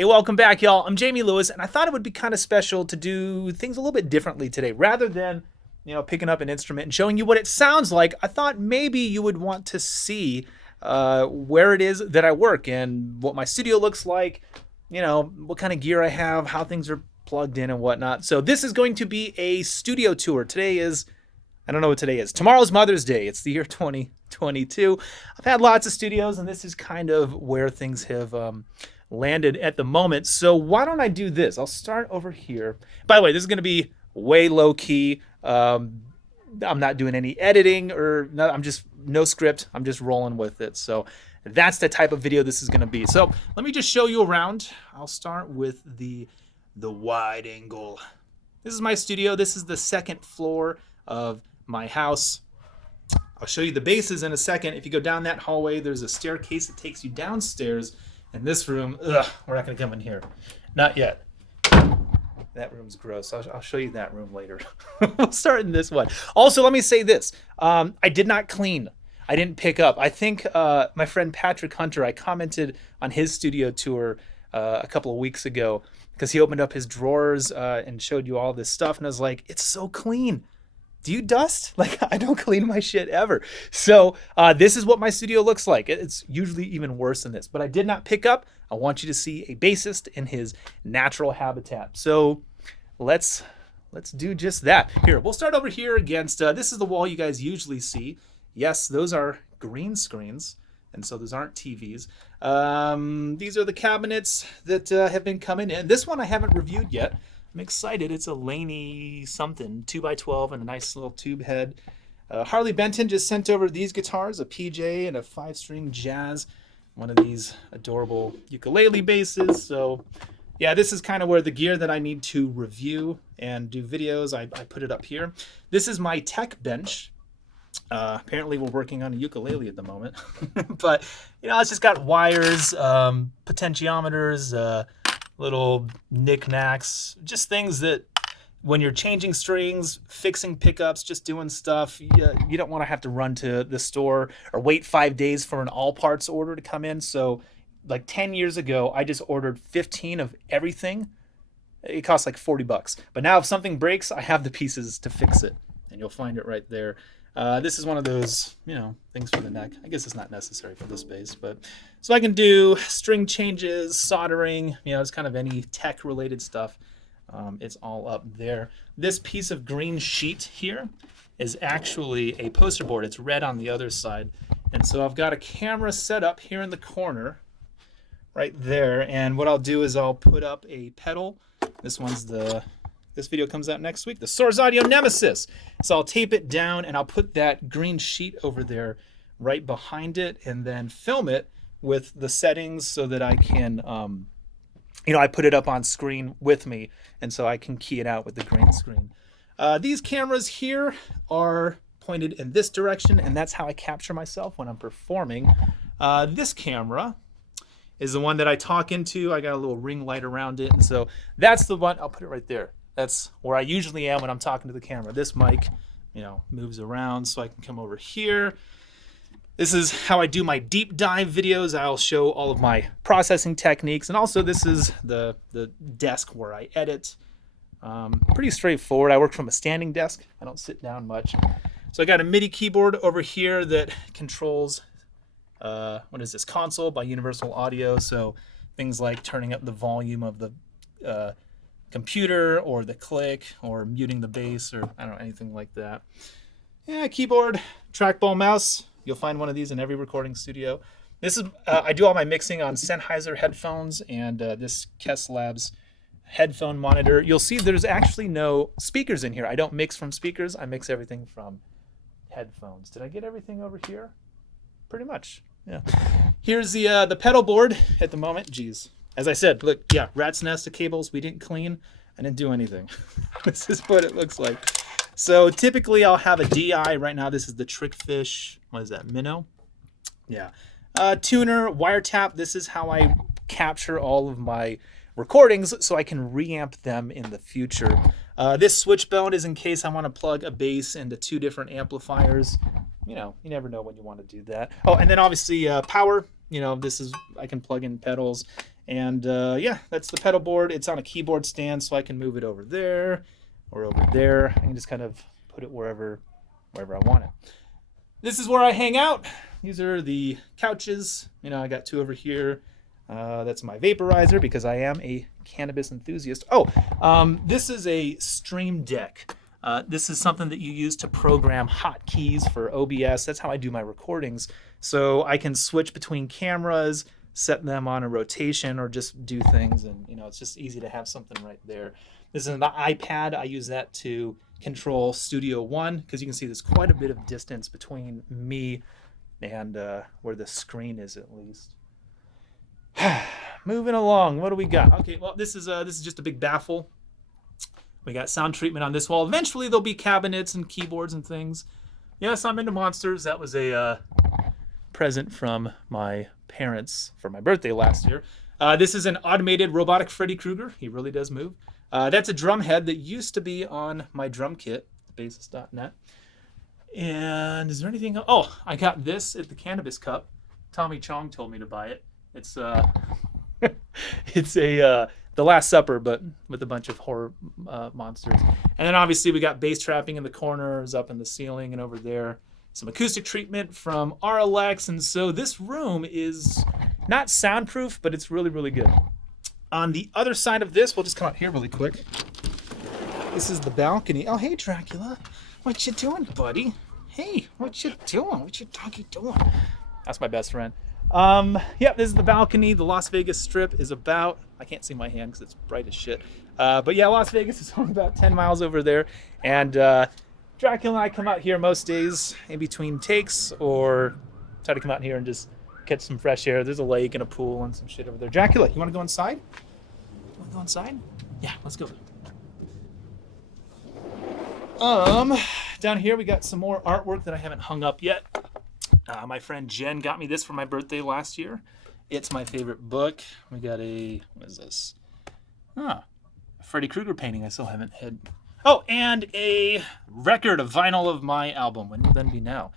Hey, welcome back, y'all. I'm Jamie Lewis, and I thought it would be kind of special to do things a little bit differently today. Rather than, picking up an instrument and showing you what it sounds like, I thought maybe you would want to see where it is that I work and what my studio looks like, what kind of gear I have, how things are plugged in and whatnot. So this is going to be a studio tour. I don't know what today is. Tomorrow's Mother's Day. It's the year 2022. I've had lots of studios, and this is kind of where things have landed at the moment. So why don't I do this? I'll start over here. By the way, this is going to be way low key. I'm not doing any editing I'm just no script. I'm just rolling with it. So that's the type of video this is going to be. So let me just show you around. I'll start with the wide angle. This is my studio. This is the second floor of my house. I'll show you the bases in a second. If you go down that hallway, there's a staircase that takes you downstairs. In this room, we're not going to come in here. Not yet. That room's gross. I'll show you that room later. We'll start in this one. Also, let me say this. I did not clean. I didn't pick up. I think my friend Patrick Hunter, I commented on his studio tour a couple of weeks ago because he opened up his drawers and showed you all this stuff. And I was like, it's so clean. Do you dust? Like, I don't clean my shit ever. So this is what my studio looks like. It's usually even worse than this, but I did not pick up. I want you to see a bassist in his natural habitat. So let's do just that. Here, we'll start over here against, this is the wall you guys usually see. Yes, those are green screens, and so those aren't TVs. These are the cabinets that have been coming in. This one I haven't reviewed yet. I'm excited. It's a Laney something, 2x12 and a nice little tube head. Harley Benton just sent over these guitars, a PJ and a 5-string jazz. One of these adorable ukulele basses. So yeah, this is kind of where the gear that I need to review and do videos, I put it up here. This is my tech bench. Apparently we're working on a ukulele at the moment. But, it's just got wires, potentiometers, little knickknacks, just things that when you're changing strings, fixing pickups, just doing stuff, you don't want to have to run to the store or wait 5 days for an all parts order to come in. So like 10 years ago, I just ordered 15 of everything. It costs like $40. But now if something breaks, I have the pieces to fix it, and you'll find it right there. This is one of those, things for the neck. I guess it's not necessary for this bass, but so I can do string changes, soldering, it's kind of any tech related stuff. It's all up there. This piece of green sheet here is actually a poster board. It's red on the other side. And so I've got a camera set up here in the corner right there. And what I'll do is I'll put up a pedal. This video comes out next week, the Source Audio Nemesis. So I'll tape it down and I'll put that green sheet over there right behind it and then film it with the settings so that I can, I put it up on screen with me and so I can key it out with the green screen. These cameras here are pointed in this direction, and that's how I capture myself when I'm performing. This camera is the one that I talk into. I got a little ring light around it, and so that's the one. I'll put it right there. That's where I usually am when I'm talking to the camera. This mic, moves around so I can come over here. This is how I do my deep dive videos. I'll show all of my processing techniques. And also this is the desk where I edit. Pretty straightforward. I work from a standing desk. I don't sit down much. So I got a MIDI keyboard over here that controls, what is this, console by Universal Audio. So things like turning up the volume of the computer or the click or muting the bass or I don't know, anything like that. Yeah, keyboard, trackball mouse. You'll find one of these in every recording studio. This is I do all my mixing on Sennheiser headphones and this Kess Labs headphone monitor. You'll see there's actually no speakers in here. I don't mix from speakers. I mix everything from headphones. Did I get everything over here? Pretty much. Yeah. Here's the pedal board at the moment. Geez. As I said, look, yeah, rat's nest of cables. We didn't clean. I didn't do anything. This is what it looks like. So typically I'll have a DI. Right now this is the Trickfish, what is that, Minnow? Yeah. Tuner, wiretap. This is how I capture all of my recordings so I can reamp them in the future. This switch bone is in case I want to plug a bass into 2 different amplifiers. You never know when you want to do that. Oh, and then obviously power. This is, I can plug in pedals And yeah, that's the pedal board. It's on a keyboard stand, so I can move it over there or over there. I can just kind of put it wherever I want it. This is where I hang out. These are the couches. You know, I got 2 over here. That's my vaporizer because I am a cannabis enthusiast. Oh, this is a Stream Deck. This is something that you use to program hotkeys for OBS. That's how I do my recordings. So I can switch between cameras, set them on a rotation, or just do things. And, you know, it's just easy to have something right there. This is an iPad. I use that to control Studio One because you can see there's quite a bit of distance between me and where the screen is, at least. Moving along, what do we got? Okay, well, this is just a big baffle. We got sound treatment on this wall. Eventually there'll be cabinets and keyboards and things. Yes, I'm into monsters. That was a present from my parents for my birthday last year. This is an automated robotic Freddy Krueger. He really does move. That's a drum head that used to be on my drum kit, BEZOS.net. And is there anything else? Oh, I got this at the Cannabis Cup. Tommy Chong told me to buy it. It's it's a The Last Supper, but with a bunch of horror monsters. And then obviously we got bass trapping in the corners, up in the ceiling, and over there some acoustic treatment from RLX. And so this room is not soundproof, but it's really, really good. On the other side of this, we'll just come out here really quick. This is the balcony. Oh, hey, Dracula. What you doing, buddy? Hey, what you doing? What your doggy doing? That's my best friend. Yeah, this is the balcony. The Las Vegas Strip is about, I can't see my hand because it's bright as shit. But yeah, Las Vegas is only about 10 miles over there. And Dracula and I come out here most days in between takes, or try to come out here and just catch some fresh air. There's a lake and a pool and some shit over there. Dracula, you want to go inside? You want to go inside? Yeah, let's go. Down here we got some more artwork that I haven't hung up yet. My friend Jen got me this for my birthday last year. It's my favorite book. We got a, what is this? A Freddy Krueger painting I still haven't hid. Oh, and a record, a vinyl of my album, When Will Then Be Now.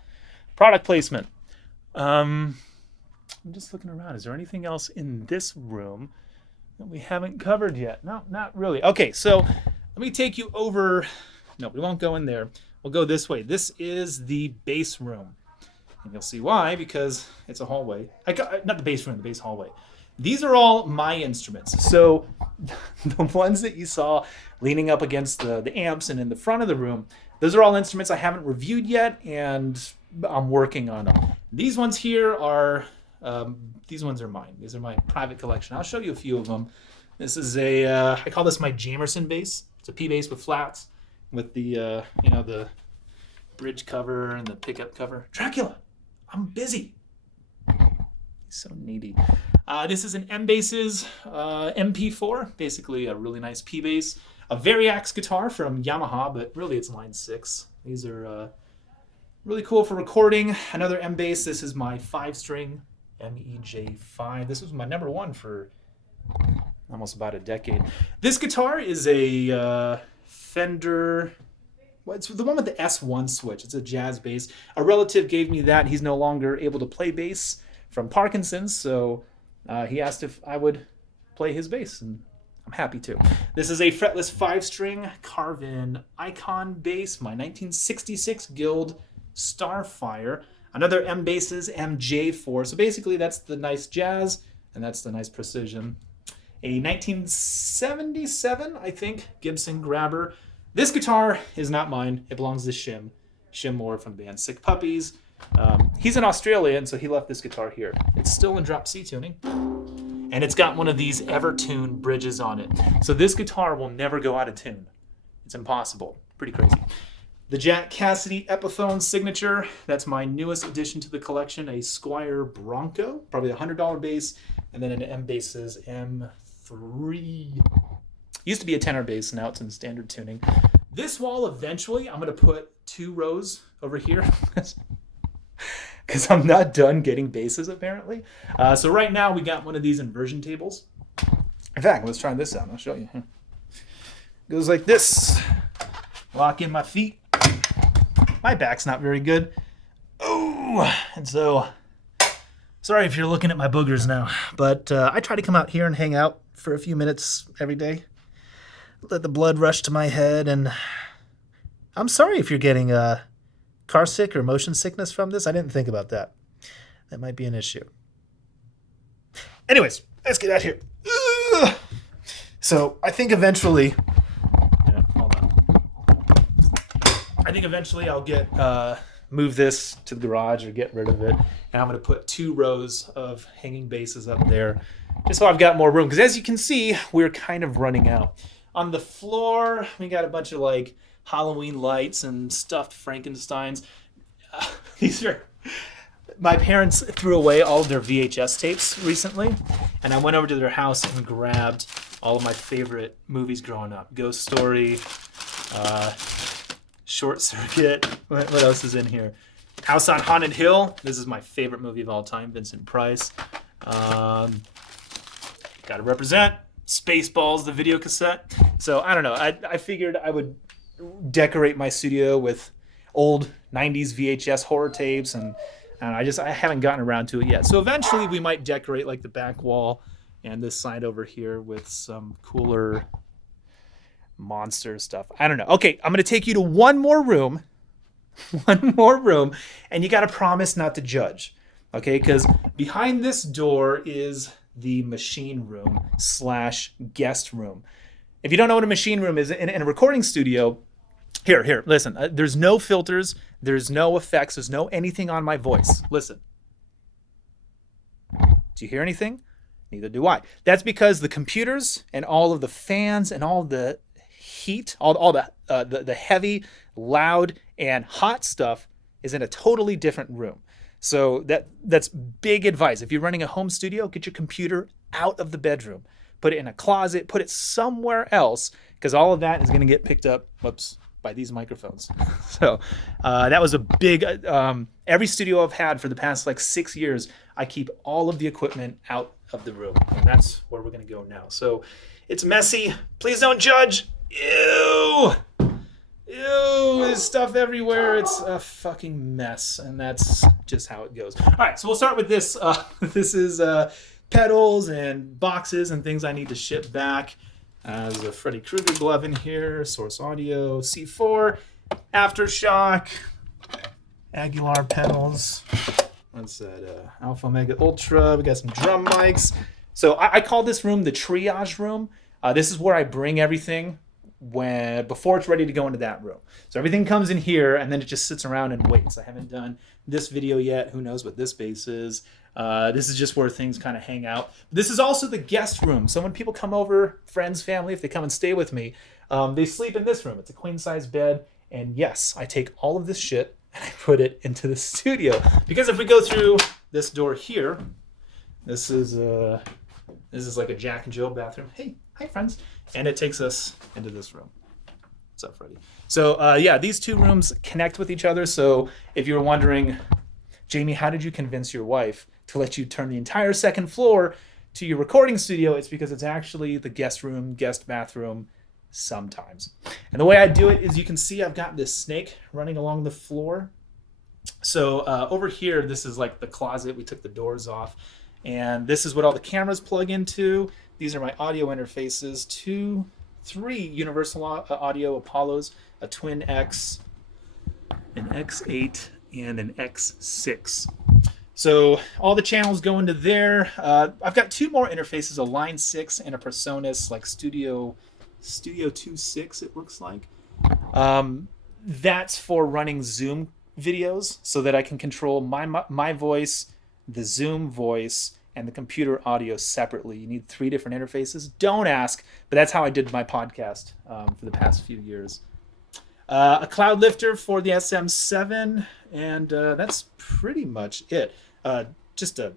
Product placement. I'm just looking around. Is there anything else in this room that we haven't covered yet? No, not really. Okay, so let me take you over. No, we won't go in there. We'll go this way. This is the bass room. And you'll see why, because it's a hallway. Not the bass room, the bass hallway. These are all my instruments. So the ones that you saw leaning up against the amps and in the front of the room, those are all instruments I haven't reviewed yet, and I'm working on them. These ones here are, these ones are mine. These are my private collection. I'll show you a few of them. This is I call this my Jamerson bass. It's a P bass with flats, with the, the bridge cover and the pickup cover. Dracula, I'm busy. He's so needy. This is an M-Bass's MP4, basically a really nice P-Bass. A Variax guitar from Yamaha, but really it's line 6. These are really cool for recording. Another M-Bass. This is my 5-string MEJ5. This was my number 1 for almost about a decade. This guitar is a Fender... Well, it's the one with the S1 switch. It's a jazz bass. A relative gave me that. He's no longer able to play bass from Parkinson's, so he asked if I would play his bass, and I'm happy to. This is a fretless 5-string Carvin Icon bass, my 1966 Guild Starfire. Another M-Bass's MJ4. So basically that's the nice jazz, and that's the nice precision. A 1977, I think, Gibson Grabber. This guitar is not mine. It belongs to Shim Moore from the band Sick Puppies. He's in Australia, and so he left this guitar here. It's still in drop C tuning, and it's got one of these Evertune bridges on it. So this guitar will never go out of tune. It's impossible. Pretty crazy. The Jack Cassidy Epiphone Signature. That's my newest addition to the collection, a Squier Bronco, probably a $100 bass, and then an M-Bass's M3. Used to be a tenor bass, now it's in standard tuning. This wall, eventually, I'm going to put 2 rows over here because I'm not done getting basses, apparently. So right now, we got one of these inversion tables. In fact, let's try this out. I'll show you. It goes like this. Lock in my feet. My back's not very good. Oh, and so Sorry if you're looking at my boogers now, but I try to come out here and hang out for a few minutes every day. Let the blood rush to my head, and I'm sorry if you're getting car sick or motion sickness from this. I didn't think about that. That might be an issue. Anyways, let's get out here. Ugh. So I think eventually, hold on. I think eventually I'll get move this to the garage or get rid of it, and I'm going to put 2 rows of hanging bases up there, just so I've got more room. Because as you can see, we're kind of running out. On the floor, we got a bunch of like Halloween lights and stuffed Frankensteins. These are my parents threw away all of their VHS tapes recently, and I went over to their house and grabbed all of my favorite movies growing up. Ghost Story, Short Circuit. What else is in here? House on Haunted Hill. This is my favorite movie of all time, Vincent Price. Gotta represent. Spaceballs, the video cassette. So I don't know. I figured I would decorate my studio with old 90s VHS horror tapes, and I haven't gotten around to it yet. So eventually we might decorate like the back wall and this side over here with some cooler monster stuff. I don't know. Okay, I'm going to take you to one more room, and you got to promise not to judge. Okay, because behind this door is the machine room / guest room. If you don't know what a machine room is, in a recording studio, here, listen. There's no filters, there's no effects, there's no anything on my voice. Listen. Do you hear anything? Neither do I. That's because the computers and all of the fans and all the heat, all the heavy, loud, and hot stuff is in a totally different room. So that's big advice. If you're running a home studio, get your computer out of the bedroom. Put it in a closet, put it somewhere else, because all of that is going to get picked up, by these microphones. So that was a big, every studio I've had for the past like 6 years, I keep all of the equipment out of the room. And that's where we're going to go now. So it's messy. Please don't judge. Ew. Ew, there's stuff everywhere. It's a fucking mess, and that's just how it goes. All right, so we'll start with this. This is pedals and boxes and things I need to ship back. There's a Freddy Krueger glove in here, Source Audio, C4, Aftershock, Aguilar pedals. What's that? Alpha Omega Ultra. We got some drum mics. So I call this room the triage room. This is where I bring everything before it's ready to go into that room. So everything comes in here, and then it just sits around and waits. I haven't done this video yet. Who knows what this base is? This is just where things kind of hang out. This is also the guest room. So when people come over, friends, family, if they come and stay with me, they sleep in this room. It's a queen size bed. And yes, I take all of this shit and I put it into the studio. Because if we go through this door here, this is like a Jack and Jill bathroom. Hey, hi friends. And it takes us into this room. What's up, Freddie? So yeah, these 2 rooms connect with each other. So if you're wondering, Jamie, how did you convince your wife to let you turn the entire 2nd floor to your recording studio? It's because it's actually the guest room, guest bathroom sometimes. And the way I do it is, you can see I've got this snake running along the floor. So over here, this is like the closet. We took the doors off. And this is what all the cameras plug into. These are my audio interfaces. 3 Universal Audio Apollos, a Twin X, an X8, and an X6. So all the channels go into there. I've got 2 more interfaces, a Line 6 and a PreSonus, like Studio 2.6, it looks like. That's for running Zoom videos, so that I can control my voice, the Zoom voice, and the computer audio separately. You need 3 different interfaces. Don't ask, but that's how I did my podcast for the past few years. A cloud lifter for the SM7, and that's pretty much it. Just a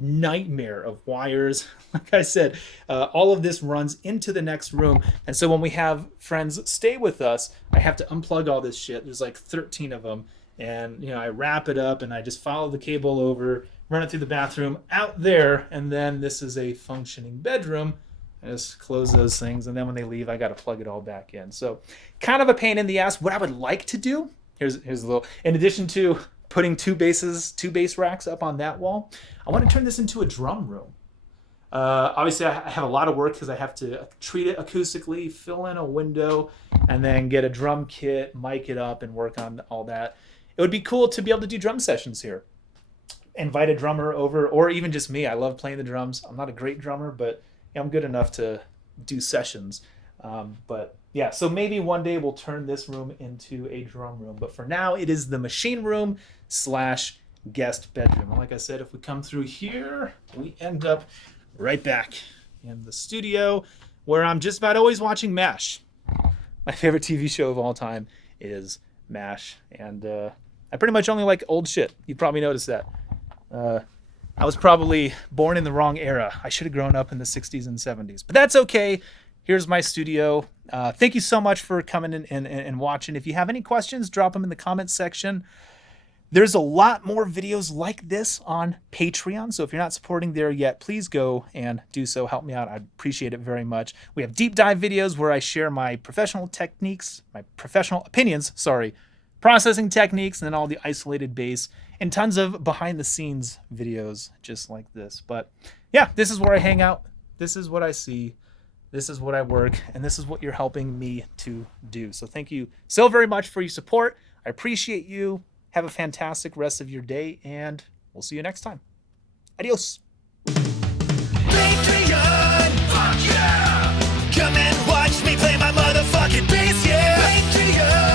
nightmare of wires. Like I said, all of this runs into the next room, and so when we have friends stay with us, I have to unplug all this shit. There's like 13 of them, and I wrap it up, and I just follow the cable over, run it through the bathroom, out there, and then this is a functioning bedroom. I just close those things, and then when they leave, I got to plug it all back in. So kind of a pain in the ass. What I would like to do, here's a little, in addition to putting two bass racks up on that wall. I want to turn this into a drum room. Obviously, I have a lot of work because I have to treat it acoustically, fill in a window, and then get a drum kit, mic it up, and work on all that. It would be cool to be able to do drum sessions here. Invite a drummer over, or even just me. I love playing the drums. I'm not a great drummer, but I'm good enough to do sessions. But yeah, so maybe one day we'll turn this room into a drum room. But for now, it is the machine room / guest bedroom. And like I said, if we come through here, we end up right back in the studio where I'm just about always watching MASH. My favorite TV show of all time is MASH. And I pretty much only like old shit. You probably noticed that. I was probably born in the wrong era. I should have grown up in the 60s and 70s. But that's okay. Here's my studio. Thank you so much for coming in and watching. If you have any questions, drop them in the comments section. There's a lot more videos like this on Patreon. So if you're not supporting there yet, please go and do so. Help me out. I'd appreciate it very much. We have deep dive videos where I share my professional opinions, processing techniques, and then all the isolated bass, and tons of behind the scenes videos just like this. But yeah, this is where I hang out. This is what I see. This is what I work, and this is what you're helping me to do. So thank you so very much for your support. I appreciate you. Have a fantastic rest of your day, and we'll see you next time. Adios. Patreon, fuck yeah! Come and watch me play my motherfucking bass, yeah! Patreon.